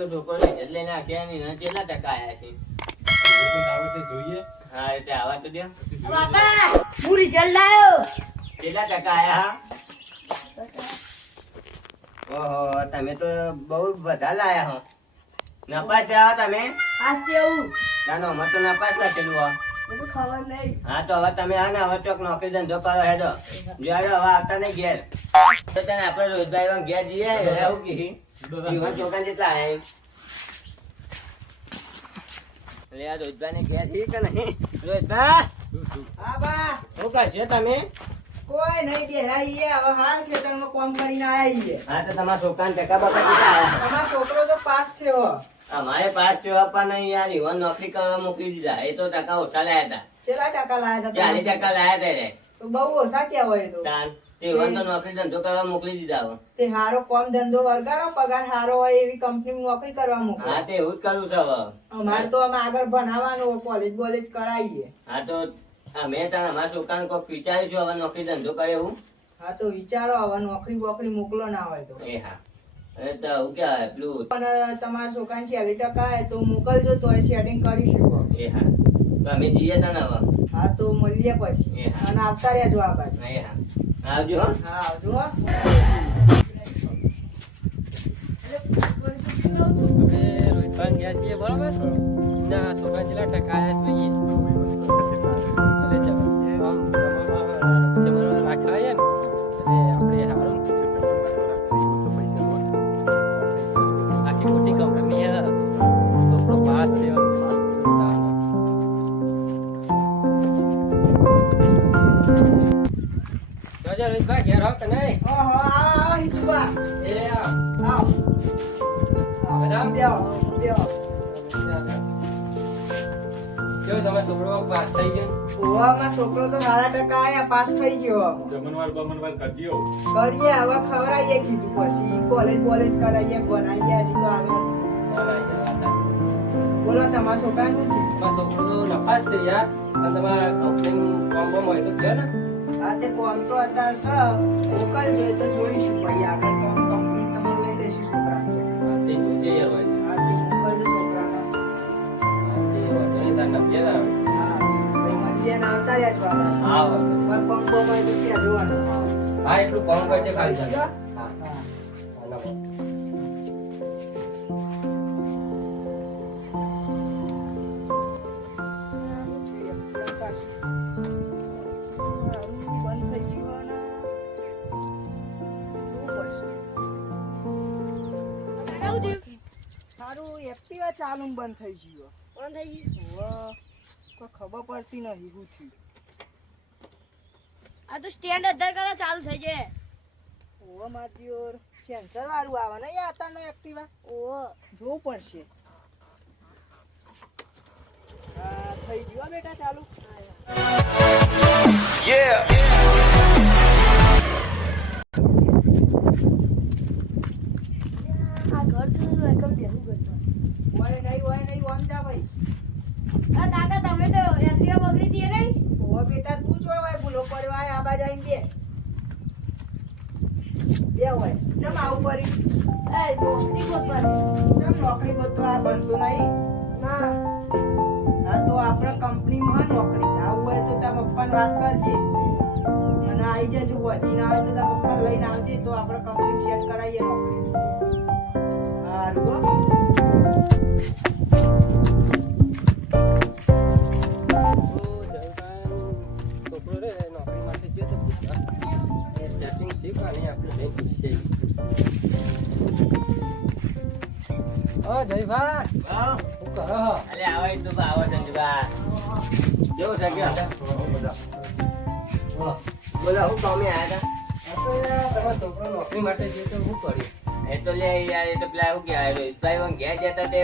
તો છોકરો રિઝલ્ટ લઈને આવશે અને કેટલા ટકા આયા છે? રિઝલ્ટ આવે તે જોઈએ. હા એટલે આવા તો દે બાપા હું રિઝલ્ટ લાવ્યો. કેટલા ટકા આયા? ઓહો તમે તો બહુ બધા લાયા હો. નપાસ થયા તમે? આજ તેવું નાનો નપાસ લખેલું હો. ખબર નહીં. હા તો હવે તમે હા ને હવે ચોક નોકરી ધંધો કરો હેડો. જોડો હવે આવતા નહીં ઘેર. તો તને આપણે રોજભાઈ ઘેર જઈએ એવું કીધી જેટલા આયા લે આ રોજભાઈ ને ઘેર ઠીક નહીં? રોજભા શું શું? હા બા! શું કરશો તમે? કોઈ નહીં બેહ્યા છીએ હવે હાલ ખેતરમાં કામ કરીને આયા છીએ હા તો તમારા છોકરાને ટકા બકા આયા? અમારો છોકરો તો પાસ થયો. અમારે પાસ થયો પણ નહીં યાર. ઈવન નોકરી કરવા મોકલી દીધા. એ તો ટકા ઓછા લાયા હતા. કેટલા ટકા લાયા હતા ચાલીસ ટકા લાયા હતા રે. તો બહુ ઓછા ક્યાં હોય તો. તે ઈવન નોકરી ધંધો કરવા મોકલી દીધા હો તે હારો કોમ ધંધો વરગારો પગાર હારો હોય એવી કંપની નોકરી કરવા મોકલો. હા તે એવું જ કરું છે હવે. અમારે તો અમે આગળ ભણાવવાનું કોલેજ બોલેજ કરાવીએ. હા તો મેં તારા છોકરાને કોક વિચારીશું હવે નોકરી ધંધો કરે એવું? હા તો વિચારો હવે નોકરી બોકરી મોકલો ના હોય તો. એ હા. અરે તો હું કહેવાય પેલું પણ તમારા છોકરાને ચાલીસ ટકા તો મોકલજો તો સેટિંગ કરીશું એ હા. તો અમે જઈએ તને હવે. હા તો મળીએ પછી. અને આવતા રહેજો આ બાજુ. આવજો હા. આવજો. આપણે રોહિતભાઈ ગયા છીએ બરોબર? ના સોગા જેટલા ટકાયા જોઈએ. છોકરો પાસ થઈ ગયો ઓવામાં છોકરો તો સારા ટકા આયા પાસ થઈ ગયો આમાં. જમણવાર કરજો કરીએ હવે ખવડાવીએ કીધું પછી કોલેજ બોલેજ કરાવીએ બનાવીએ હજી તો આગળ ના, ના, એ વાત સાચી. બોલો તમારા થયું? તમારો છોકરો તો યાર અને તમારા કંપની કોમ હોય તો કહો ને હા તે કોમ તો અત્યારે છે મોકલજો એ તો જોઈશું પછી આગળ હા, તે જોજે છે હોય ચાલુ બંધ થઈ ગયું બંધ થઈ ગયું? કોઈ ખબર પડતી નથી શું થયું આ તો સ્ટેન્ડ અધર કરે ચાલુ થઈ જાય. ઓવો માધ્યોર સેન્સર વાળું આવે ને યાર નો એક્ટિવા ઓહો. જોવું પડશે. હા થઈ ગયું બેટા ચાલુ. બાજુ આવીને બે બે હોય. ચમ આવું કરી એ નોકરી ગોતવા ચમ નોકરી ગોતો આ ભણતું નહીં? ના. હા તો આપણે કંપનીમાં નોકરી. આવું હોય તો તારા પપ્પાને વાત કરજે. અને આવી જજો વજી ના આવે તો તારા પપ્પા લઈને આવજે. તો આપણે કંપની સેટ કરાવીએ નોકરી. હારું ઓ જયભાઈ. હા. શું કરો અલે આવો એ તો આવો સંજુબા કેવું છે કયો બોલો હું કામે આયા આ તો છોકરો નોકરી માટે જે તો શું કર્યું એ તો લે યાર એ તો પેલા હું કહેવાય રોહિતભાઈ વાંગ ઘેર જતા તે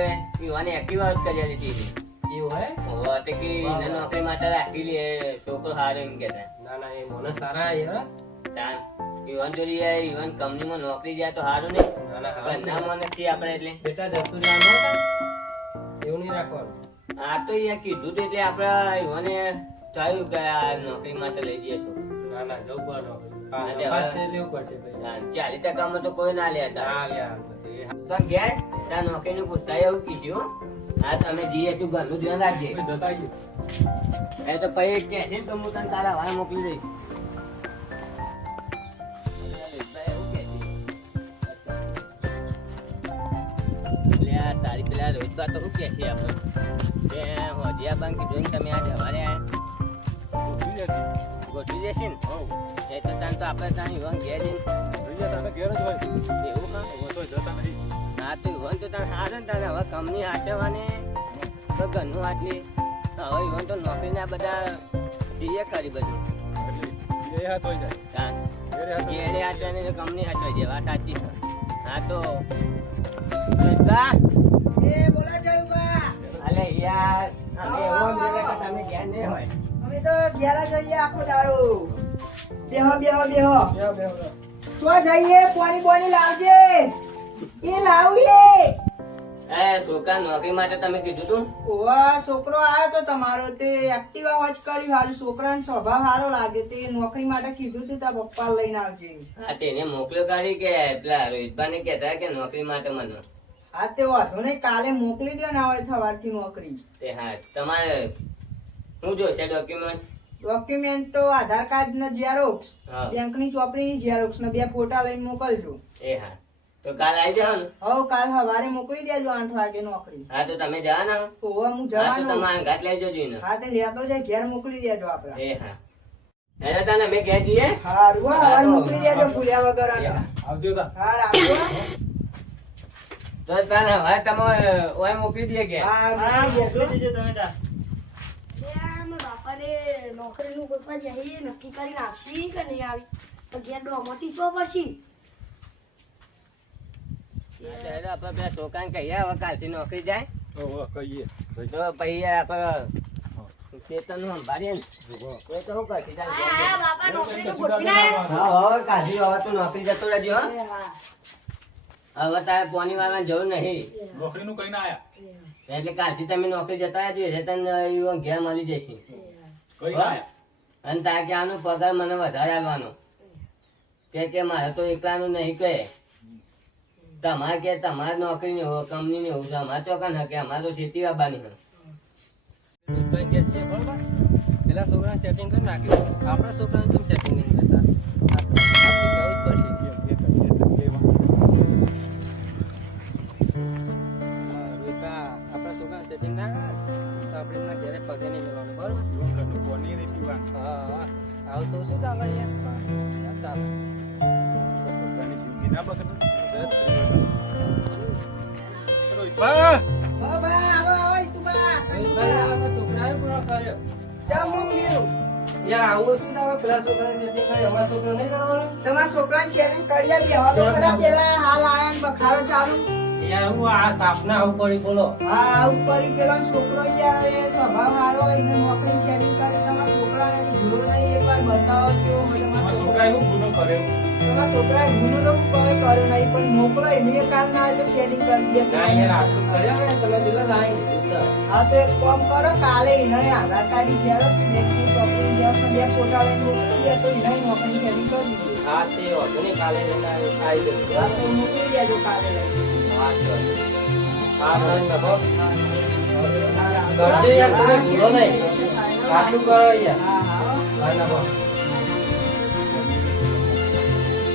એક્ટિવા જ કરી લીધી એવું હે? હવે તે કે નોકરી માટે રાખી લે છોકરો સારો એમ કહેતા. ના ના એ મને સારા યાર તાન ઈવન જો લે ઈવન કંપનીમાં નોકરી જાય તો સારું ને? ધંધામાં ના છીએ આપણે એટલે. બેટા જતું રહેવાનું એવું નહીં રાખવાનું. આ તો યાર કીધું તો એટલે આપણે યુવાને થયું કે આ નોકરી માટે લઈ જઈએ છો. ના ના જવું પડે નોકરી. ચાલીસ ટકામાં તો કોઈ ના લેતા. પણ ઘેર તાર નોકરીનું પૂછતા એવું કીધું હો. તમે જઈએ તું ઘરનું ધ્યાન રાખજે. આપણે જતા આવીએ. એ તો પછી કે છે તો હું તને તારા વાળ મોકલી દઈશ. તારી પેલા તો કહે છે આપણે? કે હોજિયા બંધ જોઈને તમે આજે હવારે ગોઠવી દેશે ને? એ તો તાન તો આપણે ત્યાં યુવાન ઘેર જઈને. તમે ઘેર જ હોય. એવું કાં તો જતા નહીં હા તો યુવાન તો તાર હારે ને હવે કંપની હાચવવાની તો ઘરનું આટલી. હવે યુવાન તો નોકરીના બધા સીએ કરી બધું. એટલે એ હાથ હોય જાય. ઘેરે હાચવાની કંપની હાચવાઈ જાય. વાત સાચી હા તો. અલે યાર અમે એવો સમજે તમે ઘેર નહીં હોય. અમે તો ઘેર જઈએ આખો દારો બેહો બેહો બેહો. તો જઈએ પાણી બોણી લાવજે. એ લાવીએ એ. છોકરા નોકરી માટે તમે કીધું તું? ઓવા છોકરો આવ્યો તો તમારો તે એક્ટિવા હોજ કરી હારું છોકરાને સ્વભાવ સારો લાગે તે નોકરી માટે કીધું તું તા પપ્પા લઈને આવજે. હા તેને મોકલ્યો કરી કે પેલા રોહિતભાઈને કહેતા કે નોકરી માટે મને. હા તે વાંધો નહીં. કાલે મોકલી દો ને આવે સવારથી નોકરી. તે હા તમારે શું જોશે ડોક્યુમેન્ટ ડોક્યુમેન્ટ તો આધાર કાર્ડ ને ઝેરોક્સ હા. બેંકની ચોપડી ની ઝેરોક્સ ને બે ફોટા લઈને મોકલજો. એ હા. તો કાલ આવી જાવ ને? હવે કાલ સવારે મોકલી દેજો આઠ વાગે નોકરી. હા તો તમે જવાના? તો હું હા તો જવાનો. તમારે ઘાટ લેજો જોઈને. હા તે લેતો જાય ઘેર મોકલી દેજો આપડે એ હા. એટલે તને અમે ઘેર જઈએ હારું હો, સવારે મોકલી દેજો ભૂલ્યા વગર આવજો તા. હા રાખો તો તને હવે તમે ઓય મોકલી દઈએ કે? હા મોકલી દેજો લે, મારા બાપાને નોકરીનું ગોતવા જઈએ નક્કી કરીને આવશી કે નહીં આવી? તો ઘેર ડોમતી છો પછી આપણે પેલા છોકરાને કહીએ હવે કાલથી નોકરી જાય. કહીએ. તો પછી આપણે સંભાળીએ ને. તો હા બાપા હવે તું નોકરી જતો રહેજો હો. હવે તારે પોની વાળા જવું નહીં. નોકરીનું કઈ ના આયા? એટલે કાલથી તમે નોકરી જતા રહેજો એટલે તને ઘેર મળી જશે. અને તારે કે આનો પગાર મને વધારે આવવાનો કે કે મારે તો એકલાનું નહીં કહે તમારે કે તમારે નોકરી ની હોય કંપની ની હોય અમારે ન કે અમારે તો ખેતી વાબાની હોય? પેલા છોકરા સેટિંગ કરી નાખ્યું. આપણા છોકરાને કેમ સેટિંગ નહીં ઘરે પગે નહીં બરોબર? જીવન ઘરનું પાણી નહીં પીવાનું હા. આવું તો શું ચાલે યાર? ના ચાલે. પોતાની જિંદગી ના બગડે હો બા આવો આવો ઈતુબા રોહિતભાઈ, આપણા છોકરાએ પૂરો કર્યો. ચા મોકલ્યું યાર, આવું શું તમે પેલા છોકરાને સેટિંગ કરી અમારા છોકરો નહીં કરવાનું? તમારા છોકરાને શેરિંગ કરી આપી હવે તો પેલા હાલ આયા બખારો ચાલુ યાર, હું આ તાપના આવું પડી બોલો. હા ઉપર ઈ પેલો છોકરો યાર એ સ્વભાવ સારો એને નોકરી શેરિંગ કરી તમારા છોકરાને હજી નહીં એકવાર બતાવો છો તમારા છોકરાએ છોકરા ગુનો કર્યો? તમારા છોકરાએ ગુનો તો કોઈ કર્યો નહીં પણ મોકલો એમને કાલ ના આવે તો શેરિંગ કરી દે ના યાર આટલું કર્યા ને તમે જેટલા લાવી હા તો એક કામ કરો કાલે એને આધાર કાર્ડ ઝેરોક્સ બેંકની ચોપડી ઝેરોક્સ બે ફોટા લઈને મોકલી દે તો એને નોકરી શેરિંગ કરી દીધી. હા તે વાંધો નહીં કાલે લઈને આવી આવી જશે હા તો મોકલી દેજો કાલે લઈને. કરજો યાર તમે ભૂલો નહીં હા, કરો